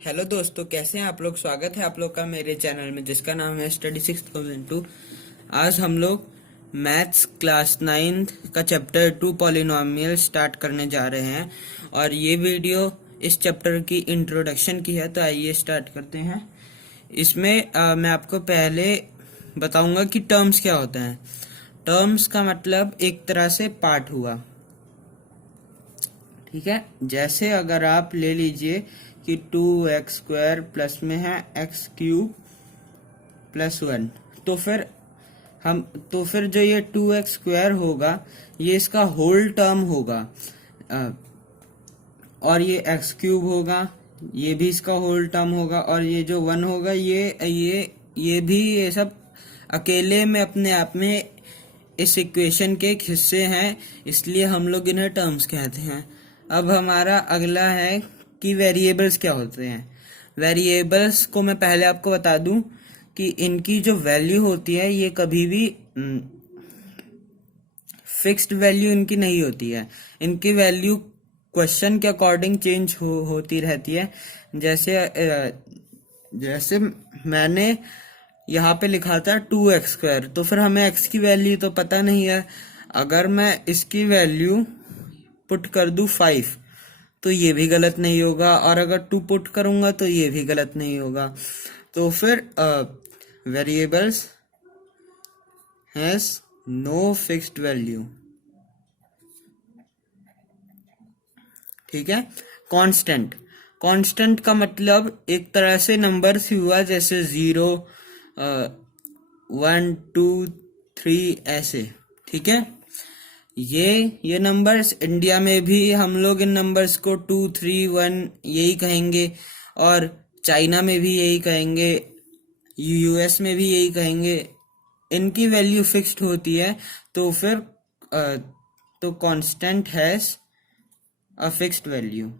Hello दोस्तों, कैसे हैं आप लोग। स्वागत है आप लोग का मेरे चैनल में जिसका नाम है स्टडी 6002। आज हम लोग मैथ्स क्लास 9 का चैप्टर 2 पॉलिनोमियल स्टार्ट करने जा रहे हैं और ये वीडियो इस चैप्टर की इंट्रोडक्शन की है। तो आइए स्टार्ट करते हैं। इसमें मैं आपको पहले बताऊंगा कि टर्म्स क्या होते हैं। टर्म्स का मतलब एक तरह से पार्ट हुआ, ठीक है। जैसे अगर आप ले लीजिए कि 2x² प्लस में है x³ प्लस 1, तो फिर जो ये 2x² होगा ये इसका होल टर्म होगा, अ, और ये x³ होगा, ये भी इसका होल टर्म होगा, और ये जो 1 होगा ये भी, ये सब अकेले में अपने आप में इस इक्वेशन के एक हिस्से हैं, इसलिए हम लोग इन्हें टर्म्स कहते हैं। अब हमारा अगला है कि वेरिएबल्स क्या होते हैं। वेरिएबल्स को मैं पहले आपको बता दूं कि इनकी जो वैल्यू होती है ये कभी भी फिक्स्ड वैल्यू इनकी नहीं होती है। इनकी वैल्यू क्वेश्चन के अकॉर्डिंग चेंज होती रहती है। जैसे मैंने यहाँ पे लिखा था 2x², तो फिर हमें x की वैल्यू तो पता नहीं है। अगर मैं इसकी वैल्यू पुट कर दूं 5 तो ये भी गलत नहीं होगा, और अगर 2 पुट करूंगा तो ये भी गलत नहीं होगा। तो फिर variables has no fixed value, ठीक है। कांस्टेंट, कांस्टेंट का मतलब एक तरह से नंबर ही हुआ, जैसे 0, 1, 2, 3 ऐसे, ठीक है। ये नंबर्स इंडिया में भी हम लोग इन नंबर्स को 2, 3, 1 यही कहेंगे, और चाइना में भी यही कहेंगे, यूएस में भी यही कहेंगे। इनकी वैल्यू फिक्स्ड होती है, तो फिर तो constant has a fixed value.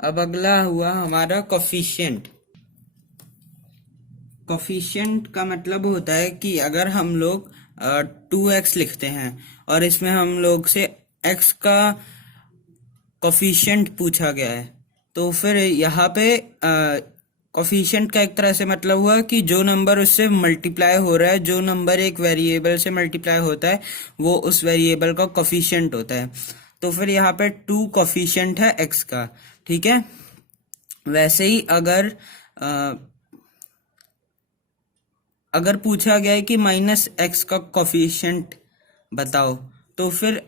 अब अगला हुआ हमारा कोफिशिएंट। कोफिशिएंट का मतलब होता है कि अगर हम लोग 2x लिखते हैं और इसमें हम लोग से x का कोफिशिएंट पूछा गया है, तो फिर यहाँ पे कोफिशिएंट का एक तरह से मतलब हुआ कि जो नंबर उससे मल्टीप्लाई हो रहा है, जो नंबर एक वेरिएबल से मल्टीप्लाई होता है वो उस वेरिएबल का कोफिशिएंट होता है। तो फिर यहाँ पे 2 कोफिशिएंट है x का, ठीक है। वैसे ही अगर पूछा गया है कि -x का कोफिशिएंट बताओ, तो फिर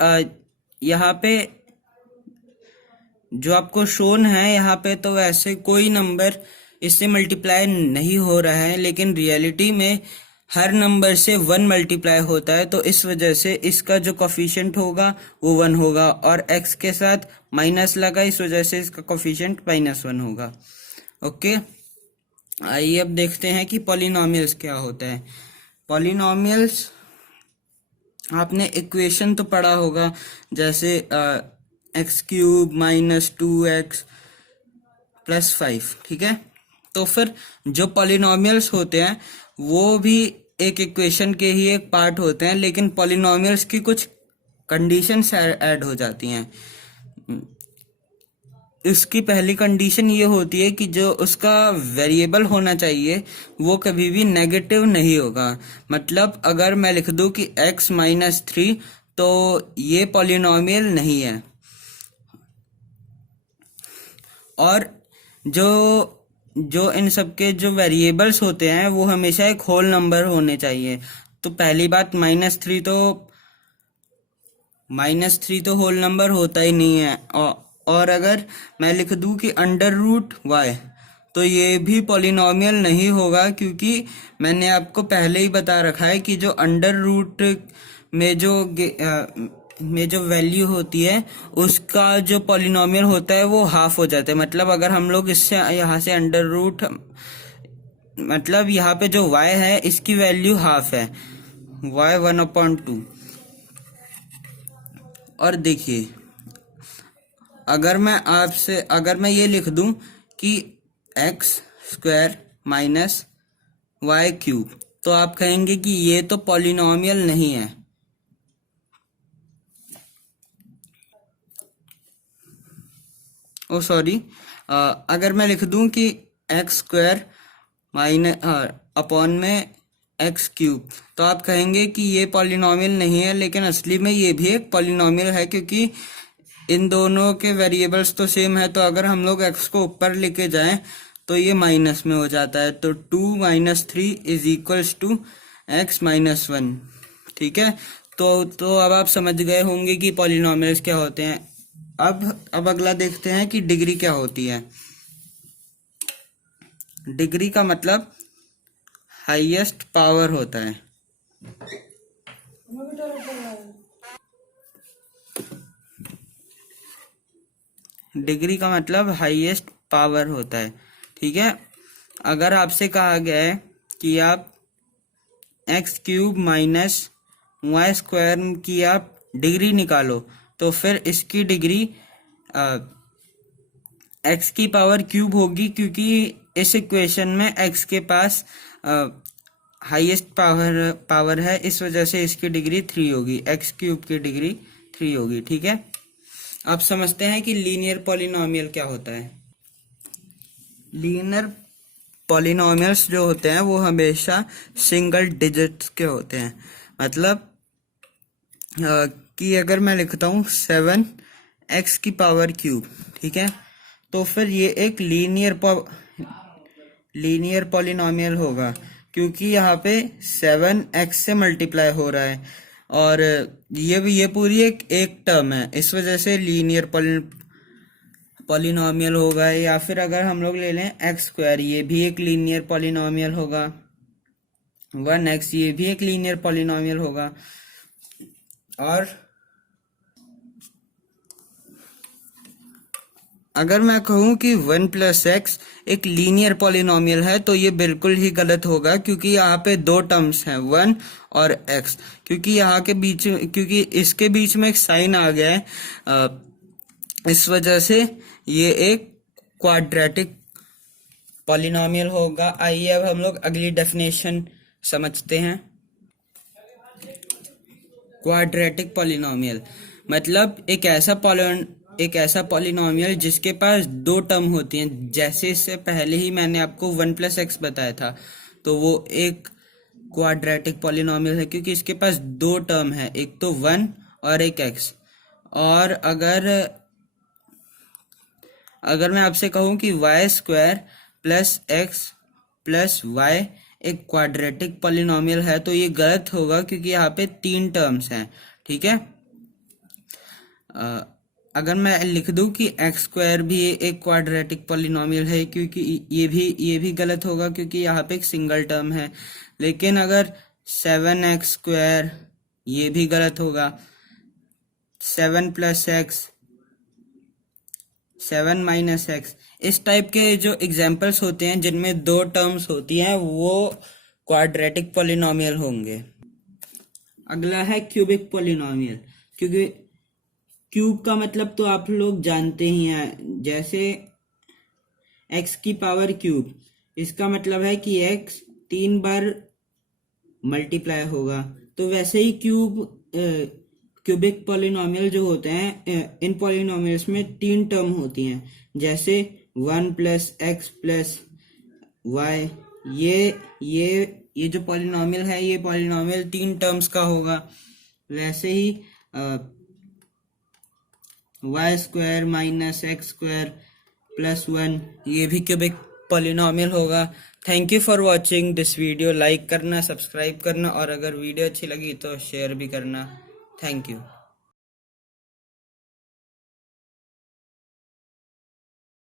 यहाँ पे जो आपको शोन है यहाँ पे, तो वैसे कोई नंबर इससे मल्टीप्लाई नहीं हो रहा है, लेकिन रियलिटी में हर नंबर से 1 मल्टीप्लाई होता है, तो इस वजह से इसका जो कोफिशिएंट होगा वो 1 होगा, और x के साथ माइनस लगा, इस वजह से इसका कोफिशिएंट -1 होगा। ओके, आइए अब देखते हैं कि पॉलिनोमियल्स क्या होता है। पॉलिनोमियल्स आपने इक्वेशन तो पढ़ा होगा, जैसे x³ -2x प्लस 5, ठीक है। तो फिर जो पॉलिनोमियल्स होते हैं वो भी एक इक्वेशन के ही एक पार्ट होते हैं, लेकिन पॉलिनोमियल्स की कुछ कंडीशंस ऐड हो जाती हैं। इसकी पहली कंडीशन ये होती है कि जो उसका वेरिएबल होना चाहिए वो कभी भी नेगेटिव नहीं होगा। मतलब अगर मैं लिख दूं कि x -3 तो ये पॉलिनोमियल नहीं है। और जो जो इन सबके जो वेरिएबल्स होते हैं वो हमेशा एक होल नंबर होने चाहिए। तो पहली बात, -3 तो होल नंबर होता ही नहीं है। और अगर मैं लिख दूं कि √y तो ये भी पॉलिनोमियल नहीं होगा, क्योंकि मैंने आपको पहले ही बता रखा है कि जो अंडर रूट में जो वैल्यू होती है उसका जो पॉलिनोमियल होता है वो हाफ हो जाता है। मतलब अगर हम लोग इससे यहाँ से अंडर रूट, मतलब यहाँ पे जो y है इसकी वैल्यू हाफ है, y 1/2। और देखिए, अगर मैं ये लिख दूं कि x² -y³, तो आप कहेंगे कि ये तो पॉलिनोमियल नहीं है। ओ सॉरी, अगर मैं लिख दूं कि एक्स स्क्वायर माइनस अपॉन में एक्स क्यूब, तो आप कहेंगे कि ये पॉलिनॉमियल नहीं है, लेकिन असली में ये भी एक पॉलिनॉमियल है, क्योंकि इन दोनों के वेरिएबल्स तो सेम है। तो अगर हम लोग एक्स को ऊपर लेके जाएं तो ये माइनस में हो जाता है, तो 2 - 3 इज इक्वल्स टू एक्स -1। ठीक है, तो अब आप समझ गए होंगे कि पॉलिनॉमियल्स क्या होते हैं। अब अगला देखते हैं कि डिग्री क्या होती है। डिग्री का मतलब हाईएस्ट पावर होता है। डिग्री का मतलब हाईएस्ट पावर होता है। ठीक है, अगर आपसे कहा गया है कि आप X cube minus Y square की आप डिग्री निकालो, तो फिर इसकी डिग्री एक्स की पावर क्यूब होगी, क्योंकि इस इक्वेशन में एक्स के पास हाईएस्ट पावर है, इस वजह से इसकी डिग्री 3 होगी, एक्स क्यूब की डिग्री 3 होगी। ठीक है, आप समझते हैं कि लीनियर पॉलिनॉमियल क्या होता है। लीनियर पॉलिनॉमियल्स जो होते हैं वो हमेशा सिंगल डिजिट्स के होते हैं। मतलब कि अगर मैं लिखता हूँ 7x की पावर क्यूब, ठीक है, तो फिर ये एक लीनियर पॉलिनॉमियल होगा, क्योंकि यहाँ पे 7x से मल्टीप्लाई हो रहा है, और ये पूरी एक टर्म है, इस वजह से लीनियर पॉलिनॉमियल होगा। या फिर अगर हम लोग ले लें एक्स स्क्वायर, ये भी एक लीनियर पॉलिनॉमियल होगा। 1x, ये भी एक लीनियर पॉलिनॉमियल होगा। और अगर मैं कहूँ कि 1 + x एक लीनियर पॉलिनॉमियल है, तो ये बिल्कुल ही गलत होगा, क्योंकि यहाँ पे दो टर्म्स हैं 1 और x, क्योंकि यहाँ के बीच, क्योंकि इसके बीच में एक साइन आ गया है, इस वजह से ये एक क्वाड्रेटिक पॉलिनॉमियल होगा। आइए अब हम लोग अगली डेफिनेशन समझते हैं। क्वाड्रेटिक पॉलिनॉमियल मतलब एक ऐसा पॉलिनॉमियल जिसके पास दो टर्म होती हैं। जैसे इससे पहले ही मैंने आपको 1 + x बताया था, तो वो एक क्वाड्रेटिक पॉलिनॉमियल है, क्योंकि इसके पास दो टर्म है, एक तो 1 और एक x। और अगर मैं आपसे कहूँ कि y² + x + y एक क्वाड्रेटिक पॉलिनॉमियल है, तो ये गलत होगा, क्योंकि यहाँ पे 3 टर्म्स हैं। ठीक है, अगर मैं लिख दूं कि x² भी एक क्वाड्रेटिक पॉलिनॉमियल है, क्योंकि ये भी गलत होगा, क्योंकि यहाँ पे एक सिंगल टर्म है। लेकिन अगर 7x², ये भी गलत होगा। 7 + x, 7 - x, इस टाइप के जो एग्जाम्पल्स होते हैं जिनमें दो टर्म्स होती हैं, वो क्वाड्रेटिक पॉलिनॉमियल होंगे। अगला है क्यूबिक पॉलिनॉमियल। क्योंकि क्यूब का मतलब तो आप लोग जानते ही हैं, जैसे x की पावर क्यूब, इसका मतलब है कि x 3 बार मल्टीप्लाई होगा। तो वैसे ही क्यूबिक पॉलिनॉमियल जो होते हैं, इन पॉलिनॉमियल्स में 3 टर्म होती हैं, जैसे 1 + x + y। ये जो पॉलिनॉमियल है, ये पॉलिनॉमियल 3 टर्म्स का होगा। वैसे ही y² - x² + 1, ये भी क्यूबिक पॉलिनॉमियल होगा। Thank you for watching this video. Like करना, सब्सक्राइब करना, और अगर वीडियो अच्छी लगी तो शेयर भी करना। Thank you.